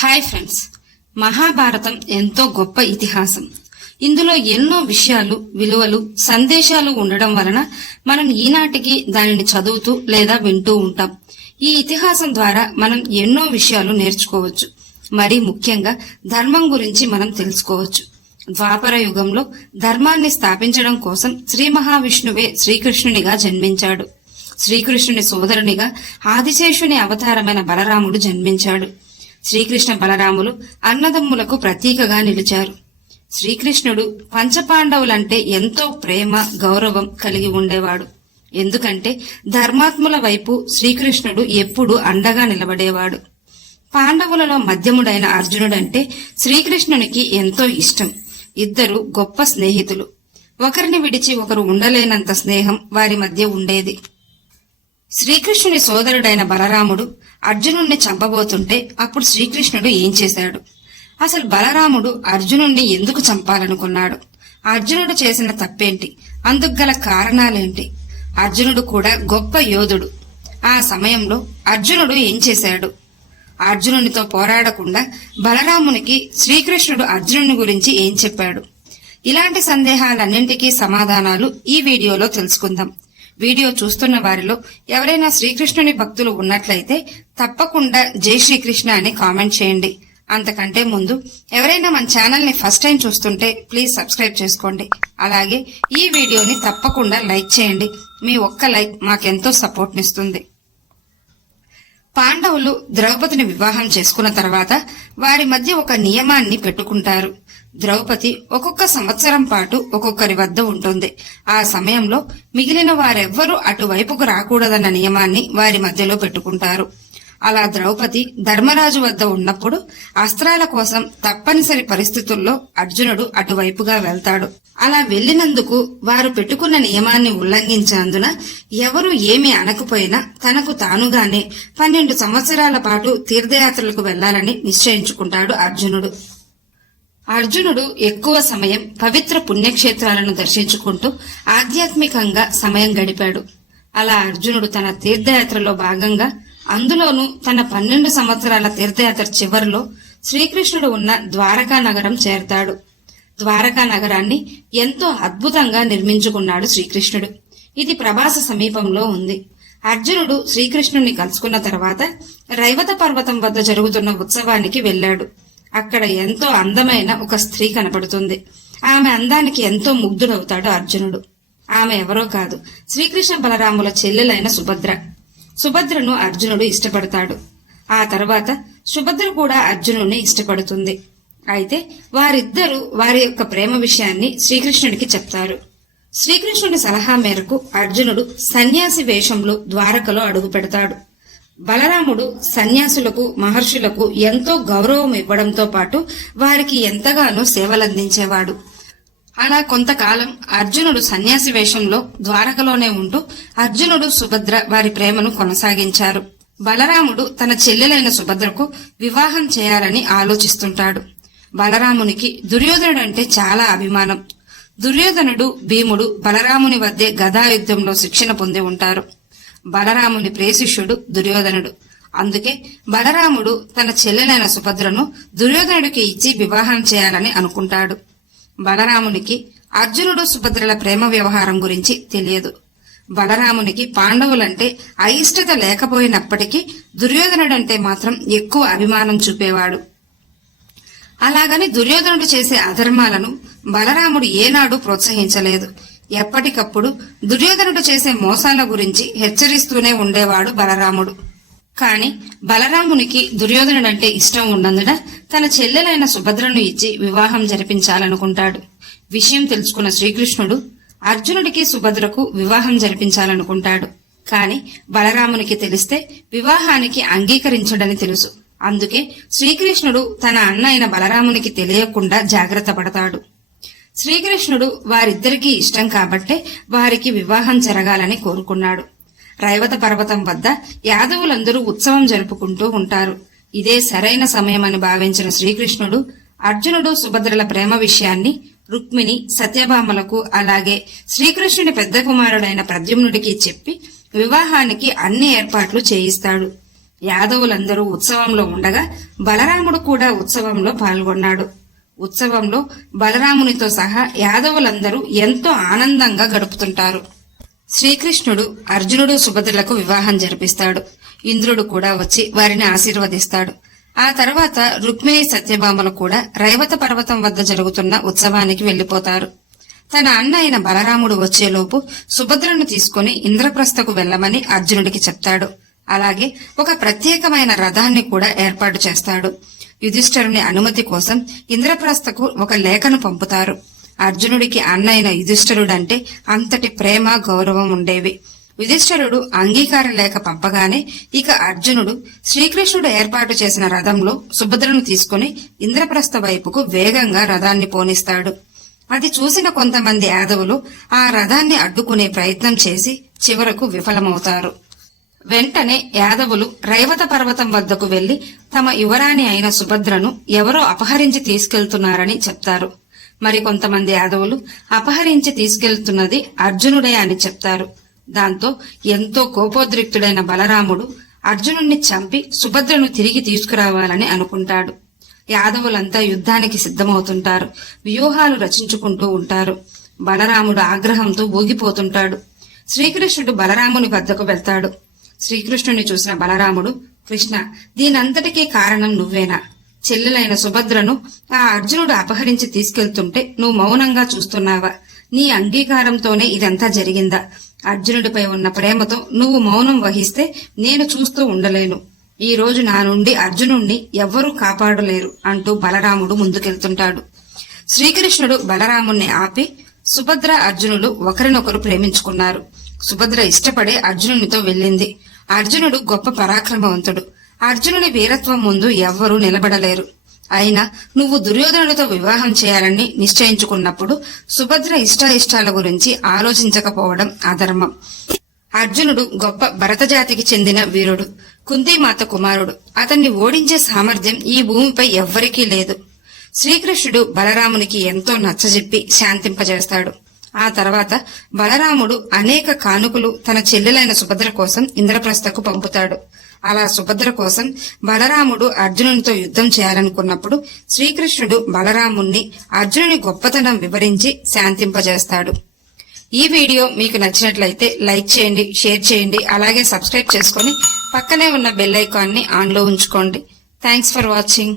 Hi friends, Mahabharatam ఎంతో గొప్ప ఇతిహాసం. ఇందులో ఎన్నో విషయాలు, విలువలు, సందేశాలు ఉండడం వలన మనం ఈనాటికి దానిని చదువుతూ లేదా వింటూ ఉంటాం. ఈ ఇతిహాసం ద్వారా మనం ఎన్నో విషయాలు నేర్చుకోవచ్చు. మరీ ముఖ్యంగా ధర్మం గురించి మనం తెలుసుకోవచ్చు. ద్వాపర యుగంలో ధర్మాన్ని స్థాపించడం కోసం శ్రీ మహావిష్ణువే శ్రీకృష్ణునిగా జన్మించాడు. శ్రీకృష్ణుని సోదరునిగా ఆదిశేషుని అవతారమైన బలరాముడు జన్మించాడు. శ్రీకృష్ణ బలరాములు అన్నదమ్ములకు ప్రతీకగా నిలిచారు. శ్రీకృష్ణుడు పంచపాండవులంటే ఎంతో ప్రేమ, గౌరవం కలిగి ఉండేవాడు. ఎందుకంటే ధర్మాత్ముల వైపు శ్రీకృష్ణుడు ఎప్పుడూ అండగా నిలబడేవాడు. పాండవులలో మధ్యముడైన అర్జునుడంటే శ్రీకృష్ణునికి ఎంతో ఇష్టం. ఇద్దరు గొప్ప స్నేహితులు. ఒకరిని విడిచి ఒకరు ఉండలేనంత స్నేహం వారి మధ్య ఉండేది. శ్రీకృష్ణుని సోదరుడైన బలరాముడు అర్జునుణ్ణి చంపబోతుంటే అప్పుడు శ్రీకృష్ణుడు ఏం చేశాడు? అసలు బలరాముడు అర్జునుణ్ణి ఎందుకు చంపాలనుకున్నాడు? అర్జునుడు చేసిన తప్పేంటి? అందుకు గల కారణాలేంటి? అర్జునుడు కూడా గొప్ప యోధుడు. ఆ సమయంలో అర్జునుడు ఏం చేశాడు? అర్జునునితో పోరాడకుండా బలరామునికి శ్రీకృష్ణుడు అర్జునుని గురించి ఏం చెప్పాడు? ఇలాంటి సందేహాలన్నింటికీ సమాధానాలు ఈ వీడియోలో తెలుసుకుందాం. వీడియో చూస్తున్న వారిలో ఎవరైనా శ్రీకృష్ణుని భక్తులు ఉన్నట్లయితే తప్పకుండా జై శ్రీకృష్ణ అని కామెంట్ చేయండి. అంతకంటే ముందు ఎవరైనా మన ఛానల్ ని ఫస్ట్ టైం చూస్తుంటే ప్లీజ్ సబ్స్క్రైబ్ చేసుకోండి. అలాగే ఈ వీడియోని తప్పకుండా లైక్ చేయండి. మీ ఒక్క లైక్ మాకెంతో సపోర్ట్ నిస్తుంది. పాండవులు ద్రౌపదిని వివాహం చేసుకున్న తర్వాత వారి మధ్య ఒక నియమాన్ని పెట్టుకుంటారు. ద్రౌపది ఒక్కొక్క సంవత్సరం పాటు ఒక్కొక్కరి వద్ద ఉంటుంది. ఆ సమయంలో మిగిలిన వారెవ్వరూ అటువైపుకు రాకూడదన్న నియమాన్ని వారి మధ్యలో పెట్టుకుంటారు. అలా ద్రౌపది ధర్మరాజు వద్ద ఉన్నప్పుడు అస్త్రాల కోసం తప్పనిసరి పరిస్థితుల్లో అర్జునుడు అటువైపుగా వెళ్తాడు. అలా వెళ్లినందుకు వారు పెట్టుకున్న నియమాన్ని ఉల్లంఘించినందున ఎవరు ఏమీ అనకపోయినా తనకు తానుగానే 12 సంవత్సరాల పాటు తీర్థయాత్రలకు వెళ్లాలని నిశ్చయించుకుంటాడు అర్జునుడు. అర్జునుడు ఎక్కువ సమయం పవిత్ర పుణ్యక్షేత్రాలను దర్శించుకుంటూ ఆధ్యాత్మికంగా సమయం గడిపాడు. అలా అర్జునుడు తన తీర్థయాత్రలో భాగంగా, అందులోనూ తన 12 సంవత్సరాల తీర్థయాత్ర చివరిలో శ్రీకృష్ణుడు ఉన్న ద్వారకా నగరం చేరతాడు. ద్వారకా నగరాన్ని ఎంతో అద్భుతంగా నిర్మించుకున్నాడు శ్రీకృష్ణుడు. ఇది ప్రభాస సమీపంలో ఉంది. అర్జునుడు శ్రీకృష్ణుడిని కలుసుకున్న తర్వాత రైవత పర్వతం వద్ద జరుగుతున్న ఉత్సవానికి వెళ్లాడు. అక్కడ ఎంతో అందమైన ఒక స్త్రీ కనపడుతుంది. ఆమె అందానికి ఎంతో ముగ్ధుడవుతాడు అర్జునుడు. ఆమె ఎవరో కాదు, శ్రీకృష్ణ బలరాముల చెల్లెలైన సుభద్ర. సుభద్రను అర్జునుడు ఇష్టపడతాడు. ఆ తర్వాత సుభద్ర కూడా అర్జునుడిని ఇష్టపడుతుంది. అయితే వారిద్దరూ వారి యొక్క ప్రేమ విషయాన్ని శ్రీకృష్ణుడికి చెప్తారు. శ్రీకృష్ణుడి సలహా మేరకు అర్జునుడు సన్యాసి వేషంలో ద్వారకలో అడుగు పెడతాడు. బలరాముడు సన్యాసులకు, మహర్షులకు ఎంతో గౌరవం ఇవ్వడంతో పాటు వారికి ఎంతగానో సేవలందించేవాడు. అలా కొంతకాలం అర్జునుడు సన్యాసి వేషంలో ద్వారకలోనే ఉంటూ అర్జునుడు, సుభద్ర వారి ప్రేమను కొనసాగించారు. బలరాముడు తన చెల్లెలైన సుభద్రకు వివాహం చేయాలని ఆలోచిస్తుంటాడు. బలరామునికి దుర్యోధనుడంటే చాలా అభిమానం. దుర్యోధనుడు, భీముడు బలరాముని వద్దే గదాయుద్ధంలో శిక్షణ పొంది ఉంటారు. బలరాముని ప్రేశిష్యుడు దుర్యోధనుడు. అందుకే బలరాముడు తన చెల్లెలైన సుభద్రను దుర్యోధనుడికి ఇచ్చి వివాహం చేయాలని అనుకుంటాడు. బలరామునికి అర్జునుడు, సుభద్రల ప్రేమ వ్యవహారం గురించి తెలియదు. బలరామునికి పాండవులంటే అయిష్టత లేకపోయినప్పటికీ దుర్యోధనుడంటే మాత్రం ఎక్కువ అభిమానం చూపేవాడు. అలాగని దుర్యోధనుడు చేసే అధర్మాలను బలరాముడు ఏనాడు ప్రోత్సహించలేదు. ఎప్పటికప్పుడు దుర్యోధనుడు చేసే మోసాల గురించి హెచ్చరిస్తూనే ఉండేవాడు బలరాముడు. కాని బలరామునికి దుర్యోధనుడంటే ఇష్టం ఉన్నందున తన చెల్లెలైన సుభద్రను ఇచ్చి వివాహం జరిపించాలనుకుంటాడు. విషయం తెలుసుకున్న శ్రీకృష్ణుడు అర్జునుడికి, సుభద్రకు వివాహం జరిపించాలనుకుంటాడు. కాని బలరామునికి తెలిస్తే వివాహానికి అంగీకరించడని తెలుసు. అందుకే శ్రీకృష్ణుడు తన అన్న అయిన బలరామునికి తెలియకుండా జాగ్రత్త పడతాడు. శ్రీకృష్ణుడు వారిద్దరికీ ఇష్టం కాబట్టే వారికి వివాహం జరగాలని కోరుకున్నాడు. రైవత పర్వతం వద్ద యాదవులందరూ ఉత్సవం జరుపుకుంటూ ఉంటారు. ఇదే సరైన సమయమని భావించిన శ్రీకృష్ణుడు అర్జునుడు, సుభద్రల ప్రేమ విషయాన్ని రుక్మిణి, సత్యభామలకు, అలాగే శ్రీకృష్ణుడి పెద్ద కుమారుడైన ప్రద్యుమ్నుడికి చెప్పి వివాహానికి అన్ని ఏర్పాట్లు చేయిస్తాడు. యాదవులందరూ ఉత్సవంలో ఉండగా బలరాముడు కూడా ఉత్సవంలో పాల్గొన్నాడు. ఉత్సవంలో బలరామునితో సహా యాదవులందరూ ఎంతో ఆనందంగా గడుపుతుంటారు. శ్రీకృష్ణుడు అర్జునుడు సుభద్రలకు వివాహం జరిపిస్తాడు. ఇంద్రుడు కూడా వచ్చి వారిని ఆశీర్వదిస్తాడు. ఆ తర్వాత రుక్మిణి సత్యభామలు కూడా రైవత పర్వతం వద్ద జరుగుతున్న ఉత్సవానికి వెళ్లిపోతారు. తన అన్న అయిన బలరాముడు వచ్చేలోపు సుభద్రను తీసుకుని ఇంద్రప్రస్థకు వెళ్లమని అర్జునుడికి చెప్తాడు. అలాగే ఒక ప్రత్యేకమైన రథాన్ని కూడా ఏర్పాటు చేస్తాడు. యుధిష్ఠరుని అనుమతి కోసం ఇంద్రప్రస్థకు ఒక లేఖను పంపుతారు. అర్జునుడికి అన్న అయిన యుధిష్ఠరుడంటే అంతటి ప్రేమ గౌరవం ఉండేవి. యుధిష్ఠరుడు అంగీకార లేఖ పంపగానే ఇక అర్జునుడు శ్రీకృష్ణుడు ఏర్పాటు చేసిన రథంలో సుభద్రను తీసుకుని ఇంద్రప్రస్థ వైపుకు వేగంగా రథాన్ని పోనిస్తాడు. అది చూసిన కొంతమంది యాదవులు ఆ రథాన్ని అడ్డుకునే ప్రయత్నం చేసి చివరకు విఫలమవుతారు. వెంటనే యాదవులు రైవత పర్వతం వద్దకు వెళ్లి తమ యువరాణి అయిన సుభద్రను ఎవరో అపహరించి తీసుకెళ్తున్నారని చెప్తారు. మరికొంతమంది యాదవులు అపహరించి తీసుకెళ్తున్నది అర్జునుడే అని చెప్తారు. దాంతో ఎంతో కోపోద్రిక్తుడైన బలరాముడు అర్జునుణ్ణి చంపి సుభద్రను తిరిగి తీసుకురావాలని అనుకుంటాడు. యాదవులంతా యుద్ధానికి సిద్ధమవుతుంటారు. వ్యూహాలు రచించుకుంటూ ఉంటారు. బలరాముడు ఆగ్రహంతో ఊగిపోతుంటాడు. శ్రీకృష్ణుడు బలరాముని వద్దకు వెళ్తాడు. శ్రీకృష్ణుని చూసిన బలరాముడు, కృష్ణ, దీనంతటికీ కారణం నువ్వేనా? చెల్లెలైన సుభద్రను ఆ అర్జునుడు అపహరించి తీసుకెళ్తుంటే నువ్వు మౌనంగా చూస్తున్నావా? నీ అంగీకారంతోనే ఇదంతా జరిగిందా? అర్జునుడిపై ఉన్న ప్రేమతో నువ్వు మౌనం వహిస్తే నేను చూస్తూ ఉండలేను. ఈ రోజు నా నుండి అర్జునుణ్ణి ఎవ్వరూ కాపాడలేరు అంటూ బలరాముడు ముందుకెళ్తుంటాడు. శ్రీకృష్ణుడు బలరాముణ్ణి ఆపి, సుభద్ర అర్జునులు ఒకరినొకరు ప్రేమించుకున్నారు. సుభద్ర ఇష్టపడే అర్జునునితో వెళ్ళింది. అర్జునుడు గొప్ప పరాక్రమవంతుడు. అర్జునుని వీరత్వం ముందు ఎవ్వరూ నిలబడలేరు. అయినా నువ్వు దుర్యోధనుడితో వివాహం చేయాలని నిశ్చయించుకున్నప్పుడు సుభద్ర ఇష్టాయిష్టాల గురించి ఆలోచించకపోవడం అధర్మం. అర్జునుడు గొప్ప భరతజాతికి చెందిన వీరుడు, కుంతీమాత కుమారుడు. అతన్ని ఓడించే సామర్థ్యం ఈ భూమిపై ఎవ్వరికీ లేదు. శ్రీకృష్ణుడు బలరామునికి ఎంతో నచ్చజెప్పి శాంతింపజేస్తాడు. ఆ తర్వాత బలరాముడు అనేక కానుకలు తన చెల్లెలైన సుభద్ర కోసం ఇంద్రప్రస్థకు పంపుతాడు. అలా సుభద్ర కోసం బలరాముడు అర్జునునితో యుద్ధం చేయాలనుకున్నప్పుడు శ్రీకృష్ణుడు బలరాముణ్ణి అర్జునుని గొప్పతనం వివరించి శాంతింపజేస్తాడు. ఈ వీడియో మీకు నచ్చినట్లయితే లైక్ చేయండి, షేర్ చేయండి, అలాగే సబ్స్క్రైబ్ చేసుకుని పక్కనే ఉన్న బెల్ ఐకాన్ని ఆన్లో ఉంచుకోండి. Thanks for watching.